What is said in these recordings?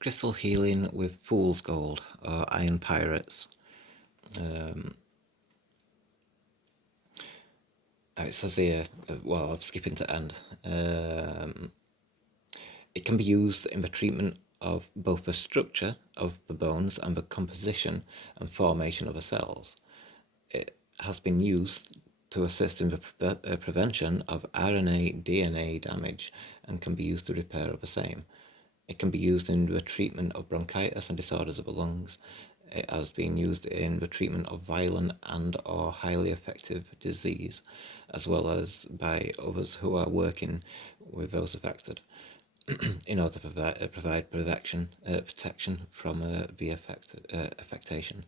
Crystal healing with fool's gold or iron pyrites. It says here, well, I'm skipping to end. It can be used in the treatment of both the structure of the bones and the composition and formation of the cells. It has been used to assist in the prevention of RNA DNA damage and can be used to repair of the same. It can be used in the treatment of bronchitis and disorders of the lungs. It has been used in the treatment of violent and or highly effective disease, as well as by others who are working with those affected, in order to provide protection from the affectation.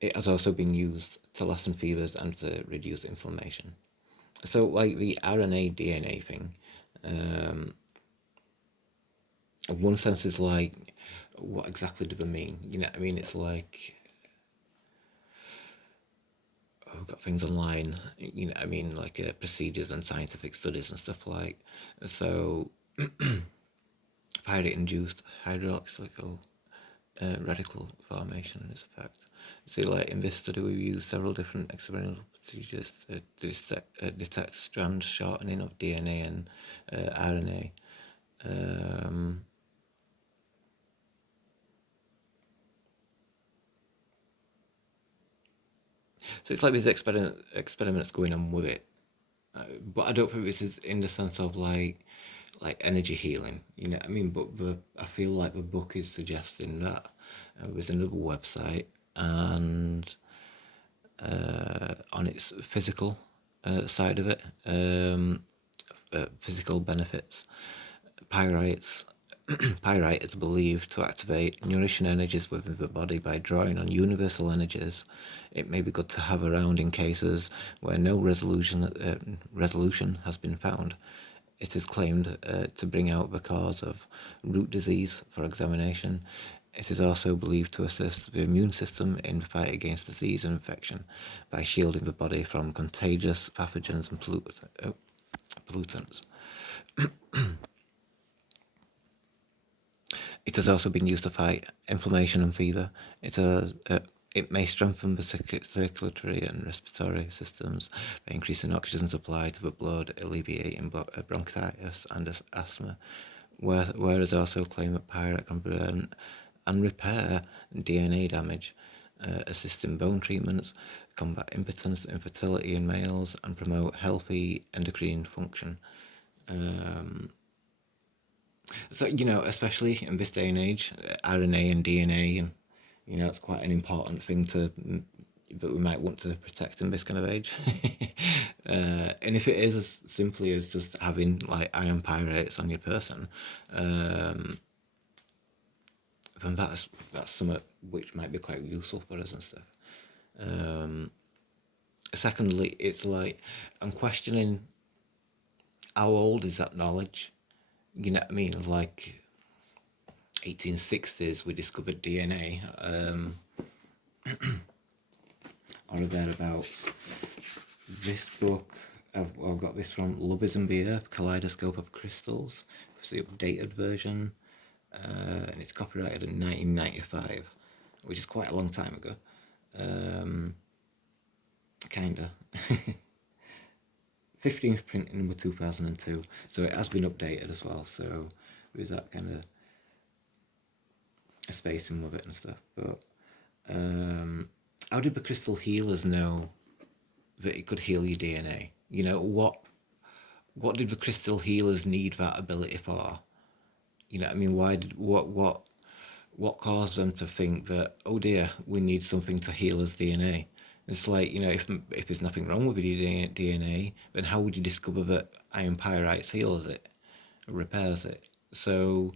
It has also been used to lessen fevers and to reduce inflammation. So, like the RNA DNA thing, in one sense, is like, what exactly do they mean? You know what I mean? It's like, we've got things online, you know what I mean, like procedures and scientific studies and stuff like. So, pirate-induced hydroxyl radical formation and its effect. So, like in this study, we used several different experimental procedures to detect strand shortening of DNA and RNA. So it's like there's experiments going on with it, but I don't think this is in the sense of like energy healing. You know what I mean? But I feel like the book is suggesting that there's another website and on its physical side of it, physical benefits, pyrites. Pyrite is believed to activate nourishing energies within the body by drawing on universal energies. It may be good to have around in cases where no resolution has been found. It is claimed to bring out the cause of root disease for examination. It is also believed to assist the immune system in the fight against disease and infection by shielding the body from contagious pathogens and pollutants. It has also been used to fight inflammation and fever. It may strengthen the circulatory and respiratory systems by increasing oxygen supply to the blood, alleviating bronchitis and asthma. Whereas also claim that pyrite can prevent and repair DNA damage, assist in bone treatments, combat impotence, infertility in males, and promote healthy endocrine function. So, you know, especially in this day and age, RNA and DNA, and, you know, it's quite an important thing that we might want to protect in this kind of age. And if it is as simply as just having like iron pyrites on your person, then that's something which might be quite useful for us and stuff. Secondly, it's like, I'm questioning how old is that knowledge? You know what I mean? Like 1860s, we discovered DNA, or thereabouts. This book, I've got this from Lovers and Beer, Kaleidoscope of Crystals. It's the updated version, and it's copyrighted in 1995, which is quite a long time ago. Kinda. 15th printing number 2002, so it has been updated as well, so there's that kind of a spacing with it and stuff. But how did the crystal healers know that it could heal your DNA? You know, what did the crystal healers need that ability for? You know what I mean? Why did what caused them to think that, oh dear, we need something to heal us DNA? It's like, you know, if there's nothing wrong with your DNA, then how would you discover that iron pyrites heals it, repairs it? So,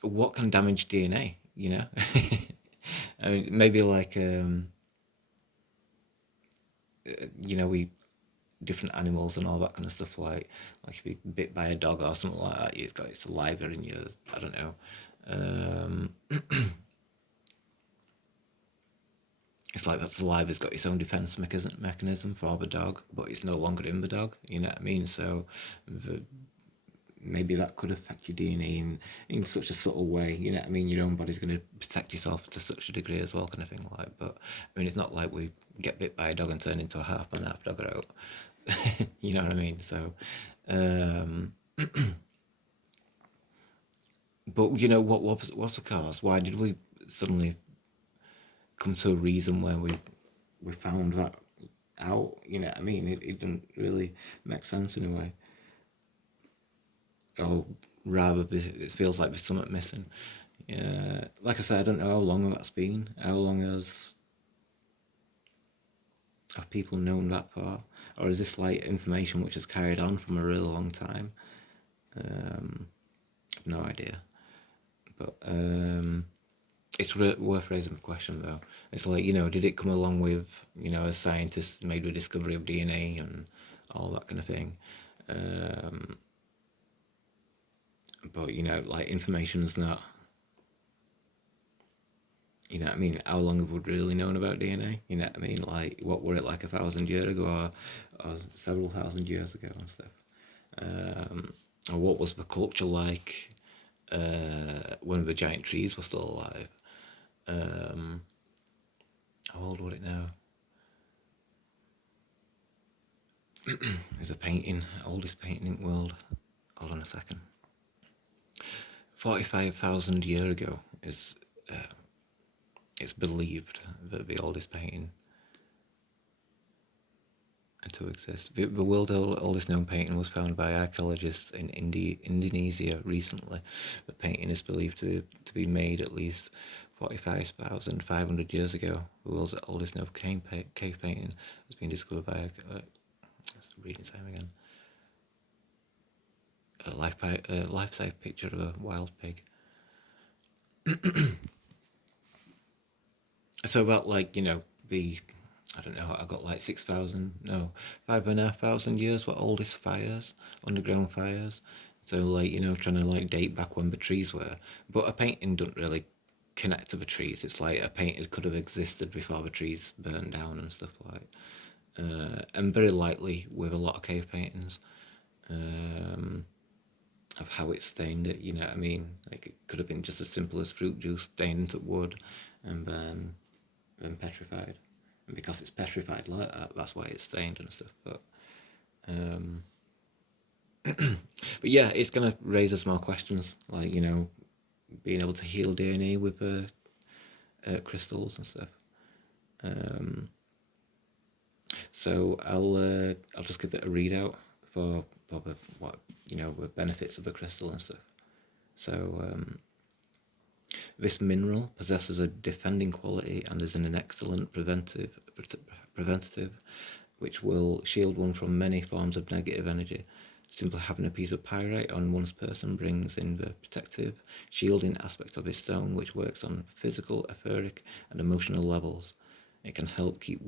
what can damage DNA? You know, I mean, maybe like you know, we different animals and all that kind of stuff. Like if you're bit by a dog or something like that, you've got saliva in your, I don't know. It's like that saliva's got its own defense mechanism for the dog, but it's no longer in the dog. You know what I mean? So maybe that could affect your DNA in such a subtle way. You know what I mean? Your own body's going to protect yourself to such a degree as well, kind of thing. Like, but I mean, it's not like we get bit by a dog and turn into a half man, half dog out. You know what I mean? So, um, but you know what's the cause? Why did we suddenly come to a reason where we found that out? You know what I mean? It didn't really make sense in a way, or rather, it feels like there's something missing. Yeah, like I said, I don't know how long that's been. How long have people known that for, or is this like information which has carried on from a really long time? I've no idea, but it's worth raising the question though. It's like, you know, did it come along with, you know, as scientists made the discovery of DNA and all that kind of thing? But you know, like information's not. You know what I mean? How long have we really known about DNA? You know what I mean? Like, what were it like 1,000 years ago, or several thousand years ago and stuff? Or what was the culture like when the giant trees were still alive? How old would it now? There's a painting, oldest painting in the world. Hold on a second. 45,000 years ago is it's believed that the oldest painting to exist. The world's oldest known painting was found by archaeologists in Indonesia recently. The painting is believed to be made at least 45,500 years ago. The world's oldest known cave painting has been discovered by reading his name again. A life-size picture of a wild pig. So about, like, you know, I don't know, I got like 5,500 years were oldest fires, underground fires. So, like, you know, trying to like date back when the trees were. But a painting doesn't really connect to the trees. It's like a painting could have existed before the trees burned down and stuff like. And very likely with a lot of cave paintings, of how it stained it. You know what I mean? Like, it could have been just as simple as fruit juice stained into wood and then petrified. And because it's petrified like that, that's why it's stained and stuff. But yeah, it's gonna raise us more questions, like, you know, being able to heal DNA with crystals and stuff. So I'll just give it a readout for what, you know, the benefits of the crystal and stuff. So this mineral possesses a defending quality and is an excellent preventative, which will shield one from many forms of negative energy. Simply having a piece of pyrite on one's person brings in the protective, shielding aspect of this stone, which works on physical, etheric, and emotional levels. It can help keep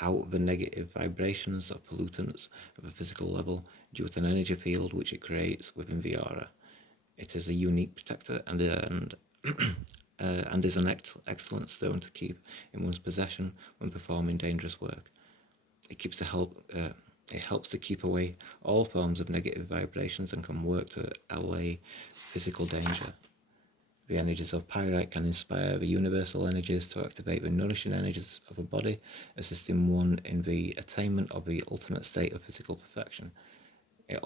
out the negative vibrations of pollutants at a physical level due to an energy field which it creates within the aura. It is a unique protector and is an excellent stone to keep in one's possession when performing dangerous work. It helps to keep away all forms of negative vibrations and can work to allay physical danger. The energies of pyrite can inspire the universal energies to activate the nourishing energies of a body, assisting one in the attainment of the ultimate state of physical perfection. It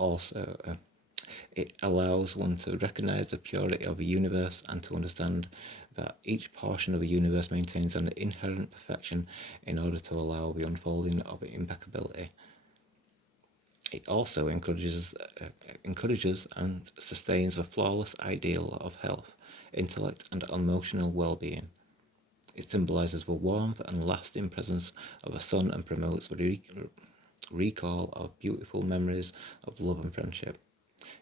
allows one to recognize the purity of the universe and to understand that each portion of the universe maintains an inherent perfection in order to allow the unfolding of impeccability. It also encourages and sustains the flawless ideal of health, intellect, and emotional well-being. It symbolizes the warmth and lasting presence of the sun and promotes the recall of beautiful memories of love and friendship.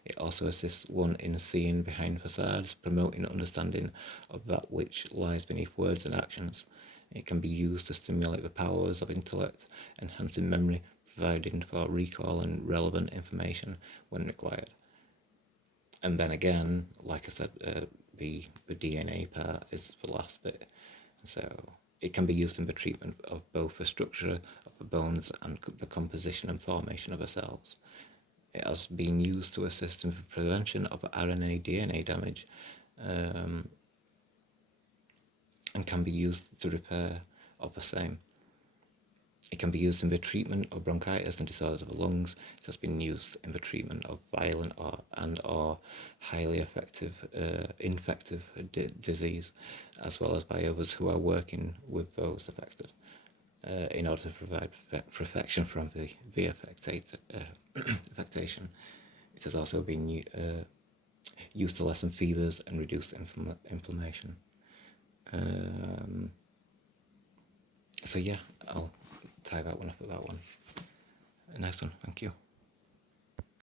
It also assists one in seeing behind facades, promoting understanding of that which lies beneath words and actions. It can be used to stimulate the powers of intellect, enhancing memory, providing for recall and relevant information when required. And then again, like I said, the DNA part is the last bit. So it can be used in the treatment of both the structure of the bones and the composition and formation of the cells. It has been used to assist in the prevention of RNA-DNA damage, and can be used to repair of the same. It can be used in the treatment of bronchitis and disorders of the lungs. It has been used in the treatment of violent or highly infective disease, as well as by others who are working with those affected, in order to provide protection from the affectation. It has also been used to lessen fevers and reduce inflammation. So yeah, I'll tie that one up with that one. A nice one, thank you.